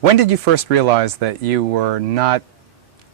When did you first realize that you were not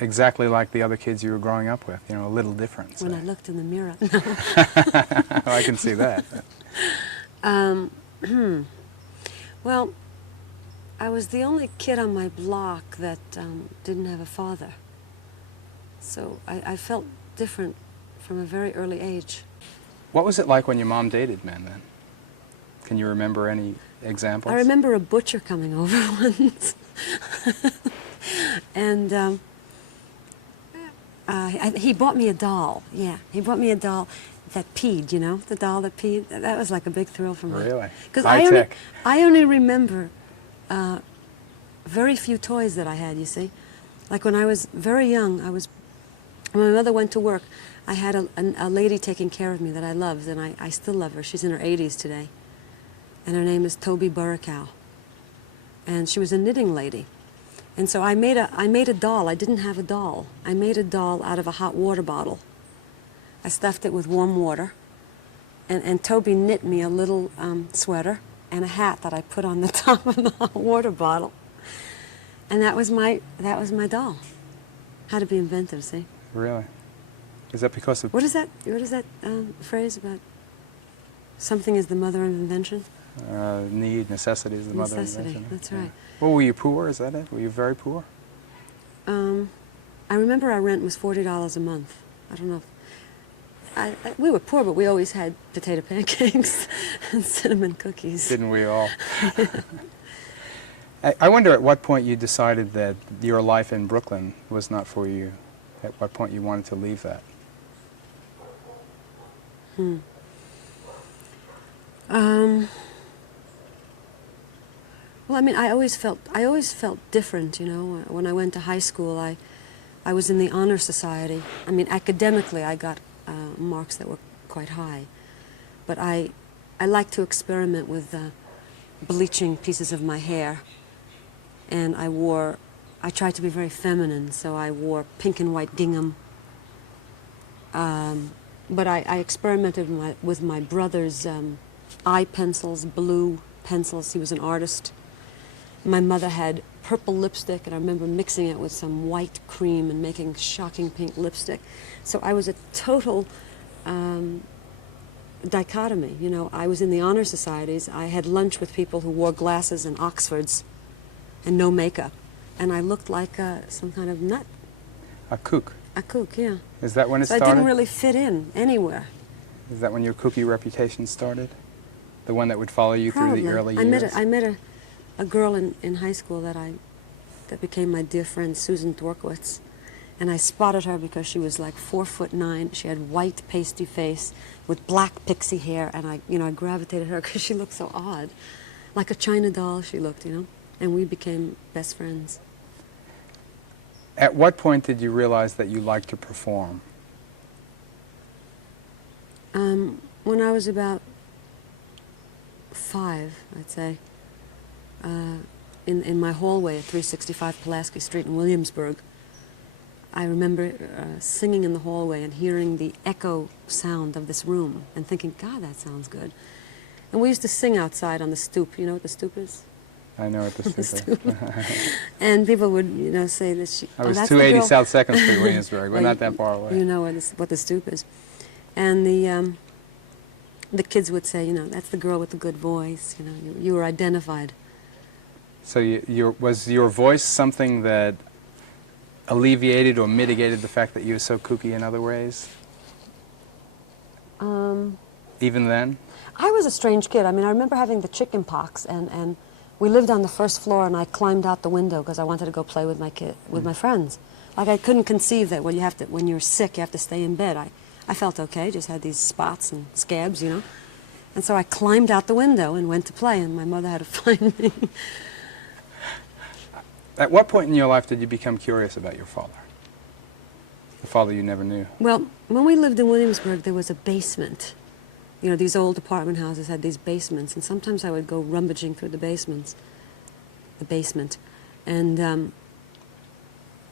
exactly like the other kids you were growing up with, you know, a little different? When I looked in the mirror. Well, I can see that. Well, I was the only kid on my block that didn't have a father. So I felt different from a very early age. What was it like when your mom dated men then? Can you remember any examples? I remember a butcher coming over once. And he bought me a doll. Yeah, he bought me a doll that peed, you know, the doll that peed. That was like a big thrill for me. Really? Because High-tech. I only remember very few toys that I had, you see. Like when I was very young, when my mother went to work, I had a lady taking care of me that I loved, and I still love her. She's in her 80s today. And her name is Toby Burricow. And she was a knitting lady. And so I made a doll. I didn't have a doll. I made a doll out of a hot water bottle. I stuffed it with warm water. And Toby knit me a little sweater and a hat that I put on the top of the hot water bottle. And that was my doll. How to be inventive, see? Really? Is that because of... What is that phrase about something is the mother of invention? Need, necessity is the mother of invention. That's right. Well, were you poor? Is that it? Were you very poor? I remember our rent was $40 a month. I don't know if... we were poor, but we always had potato pancakes and cinnamon cookies. Didn't we all? I wonder at what point you decided that your life in Brooklyn was not for you. At what point you wanted to leave that? Well, I mean, I always felt different, you know. When I went to high school, I was in the honor society. I mean, academically, I got marks that were quite high. But I liked to experiment with bleaching pieces of my hair. And I tried to be very feminine, so I wore pink and white gingham. But I experimented with my brother's eye pencils, blue pencils. He was an artist. My mother had purple lipstick, and I remember mixing it with some white cream and making shocking pink lipstick. So I was a total dichotomy, you know. I was in the honor societies. I had lunch with people who wore glasses and Oxfords and no makeup. And I looked like some kind of nut. A kook? A kook, yeah. Is that when it started? I didn't really fit in anywhere. Is that when your kooky reputation started? The one that would follow you Probably. through the early years? I met a girl in high school that became my dear friend, Susan Dworkowitz. And I spotted her because she was like 4'9". She had white pasty face with black pixie hair, and I gravitated her because she looked so odd. Like a China doll she looked, you know. And we became best friends. At what point did you realize that you liked to perform? When I was about 5, I'd say, in my hallway at 365 Pulaski Street in Williamsburg, I remember singing in the hallway and hearing the echo sound of this room and thinking, God, that sounds good. And we used to sing outside on the stoop. You know what the stoop is? I know what the stoop is. And people would, you know, say that she... I was 280 South 2nd Street, Williamsburg. We're not that far away. You know what the stoop is. And the kids would say, you know, that's the girl with the good voice. You know, you were identified. So was your voice something that alleviated or mitigated the fact that you were so kooky in other ways? Even then? I was a strange kid. I mean, I remember having the chicken pox, and we lived on the first floor, and I climbed out the window because I wanted to go play with my friends. Like, I couldn't conceive that when you're sick, you have to stay in bed. I felt okay, just had these spots and scabs, you know. And so I climbed out the window and went to play, and my mother had to find me. At what point in your life did you become curious about your father? The father you never knew. Well, when we lived in Williamsburg, there was a basement. You know, these old apartment houses had these basements, and sometimes I would go rummaging through the basement. And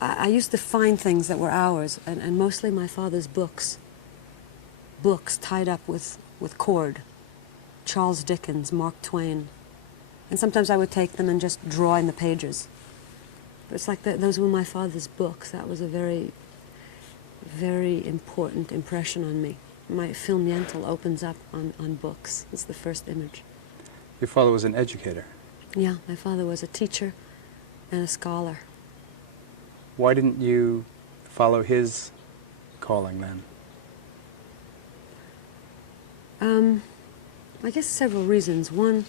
I used to find things that were ours, and mostly my father's books. Books tied up with cord. Charles Dickens, Mark Twain, And sometimes I would take them and just draw in the pages. It's like those were my father's books. That was a very, very important impression on me. My film Yentl opens up on books. It's the first image. Your father was an educator. Yeah, my father was a teacher and a scholar. Why didn't you follow his calling then? I guess several reasons. One,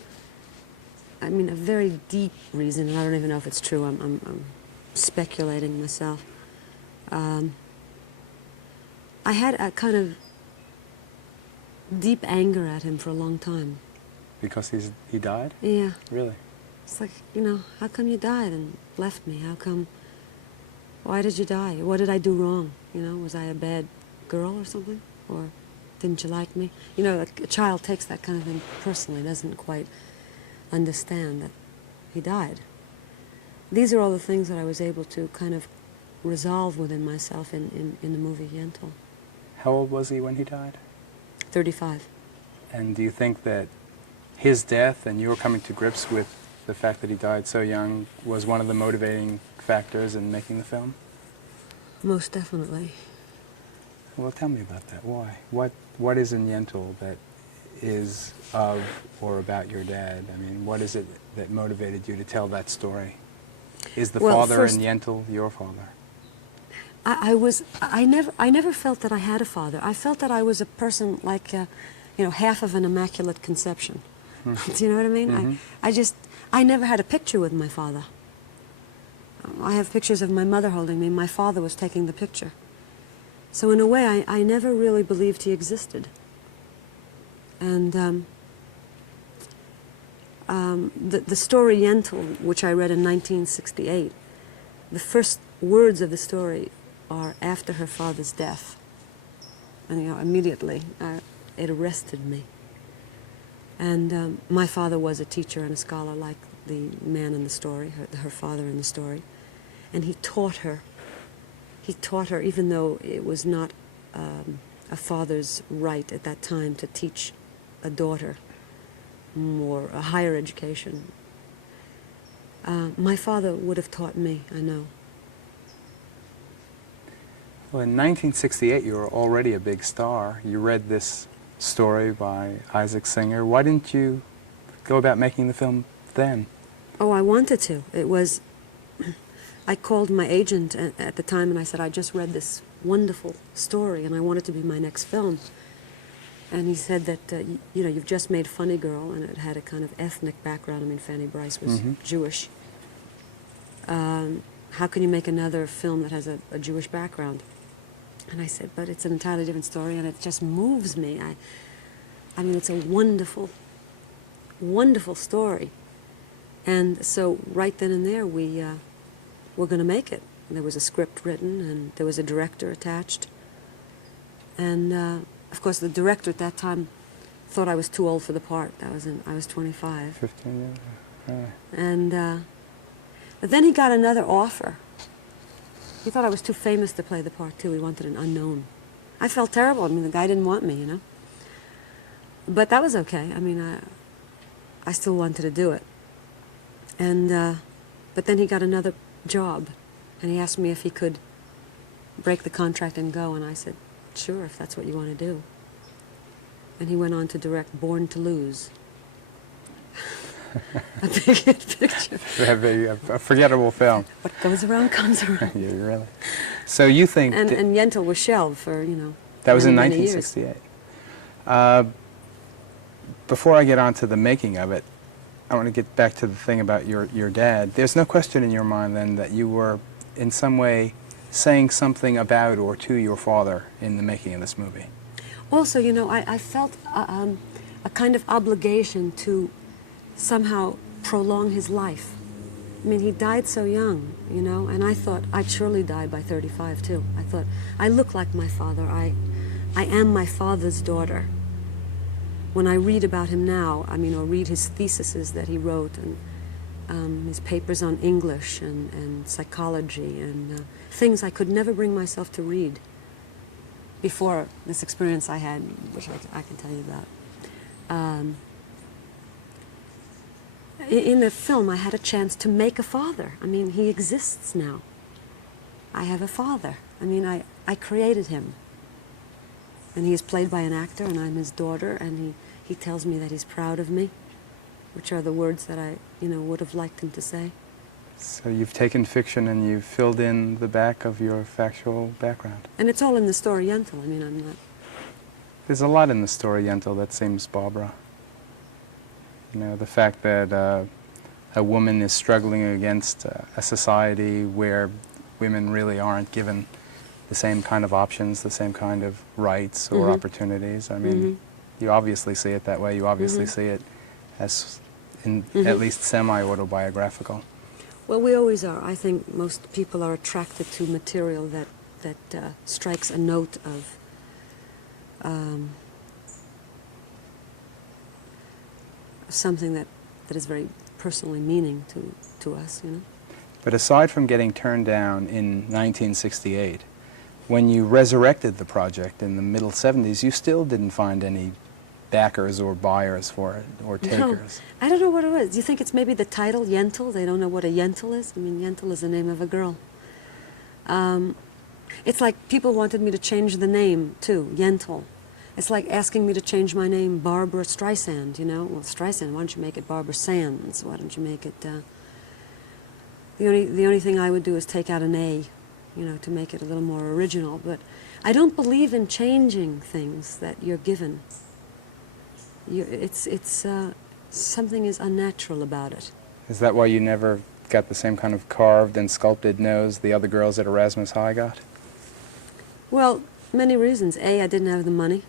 I mean, a very deep reason, and I don't even know if it's true. I'm speculating myself. I had a kind of deep anger at him for a long time. Because he died? Yeah. Really? It's like, you know, how come you died and left me? How come, why did you die? What did I do wrong? You know, was I a bad girl or something? Or didn't you like me? You know, a child takes that kind of thing personally, doesn't quite understand that he died. These are all the things that I was able to kind of resolve within myself in the movie Yentl. How old was he when he died? 35. And do you think that his death and your coming to grips with the fact that he died so young was one of the motivating factors in making the film? Most definitely. Well, tell me about that. Why? What is in Yentl that is of or about your dad? I mean, what is it that motivated you to tell that story? Is the father in Yentl your father? I never felt that I had a father. I felt that I was a person like, you know, half of an immaculate conception. Do you know what I mean? Mm-hmm. I never had a picture with my father. I have pictures of my mother holding me. My father was taking the picture. So in a way, I never really believed he existed. And the story Yentl, which I read in 1968, the first words of the story are after her father's death. And, you know, immediately it arrested me. And my father was a teacher and a scholar like the man in the story, her father in the story. And he taught her, even though it was not a father's right at that time to teach a daughter more a higher education. My father would have taught me, I know. Well, in 1968, you were already a big star. You read this story by Isaac Singer. Why didn't you go about making the film then? Oh, I wanted to. It was, I called my agent at the time and I said, I just read this wonderful story and I want it to be my next film. And he said that, you know, you've just made Funny Girl, and it had a kind of ethnic background. I mean, Fanny Brice was Jewish. How can you make another film that has a Jewish background? And I said, but it's an entirely different story, and it just moves me. I mean, it's a wonderful, wonderful story. And so right then and there, we were going to make it. And there was a script written, and there was a director attached. And of course, the director at that time thought I was too old for the part. I was 25. 15 years. And but then he got another offer. He thought I was too famous to play the part, too. He wanted an unknown. I felt terrible. I mean, the guy didn't want me, you know. But that was okay. I mean, I still wanted to do it. And but then he got another job, and he asked me if he could break the contract and go, and I said, sure, if that's what you want to do. And he went on to direct Born to Lose. A big hit picture. A forgettable film. What goes around comes around. Yeah, really. So you think... And Yentl was shelved for, you know, that was in many 1968. Before I get on to the making of it, I want to get back to the thing about your dad. There's no question in your mind then that you were in some way saying something about or to your father in the making of this movie. Also, you know, I felt a kind of obligation to somehow prolong his life. I mean, he died so young, you know, and I thought I'd surely die by 35 too. I thought, I look like my father. I am my father's daughter. When I read about him now, I mean, or read his theses that he wrote, and his papers on English and psychology and things I could never bring myself to read before this experience I had, which I can tell you about. in the film, I had a chance to make a father. I mean, he exists now. I have a father. I mean, I created him. And he is played by an actor, and I'm his daughter, and he tells me that he's proud of me, which are the words that I, would have liked him to say. So you've taken fiction and you've filled in the back of your factual background. And it's all in the story Yentl. I mean, I'm not... There's a lot in the story Yentl that seems Barbra. The fact that a woman is struggling against a society where women really aren't given the same kind of options, the same kind of rights or opportunities. I mean, you obviously see it that way. You obviously see it as at least semi-autobiographical. Well, we always are. I think most people are attracted to material that strikes a note of something that is very personally meaning to us, But aside from getting turned down in 1968, when you resurrected the project in the middle 70s, you still didn't find any backers or buyers for it, or takers. No, I don't know what it is. Do you think it's maybe the title, Yentl? They don't know what a Yentl is? I mean, Yentl is the name of a girl. It's like people wanted me to change the name, too, Yentl. It's like asking me to change my name, Barbra Streisand, Well, Streisand, why don't you make it Barbra Sands? Why don't you make it... The only thing I would do is take out an A, to make it a little more original. But I don't believe in changing things that you're given. Something is unnatural about it. Is that why you never got the same kind of carved and sculpted nose the other girls at Erasmus High got? Well, many reasons. A, I didn't have the money.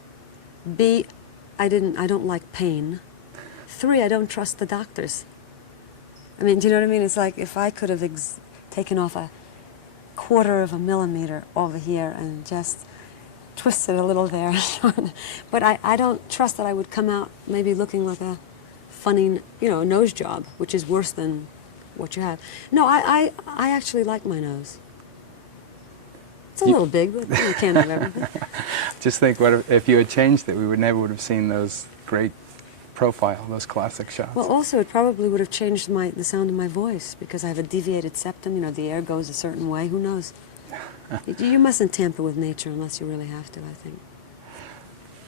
B, I don't like pain. 3, I don't trust the doctors. I mean, do you know what I mean? It's like if I could have taken off a 1/4 of a millimeter over here and just twisted a little there. But I don't trust that I would come out maybe looking like a funny, nose job, which is worse than what you have. No, I actually like my nose. It's a little big, but you can't have everything. Just think, what if you had changed it, we never would have seen those great profile, those classic shots. Well, also, it probably would have changed the sound of my voice, because I have a deviated septum, the air goes a certain way, who knows? You mustn't tamper with nature unless you really have to, I think.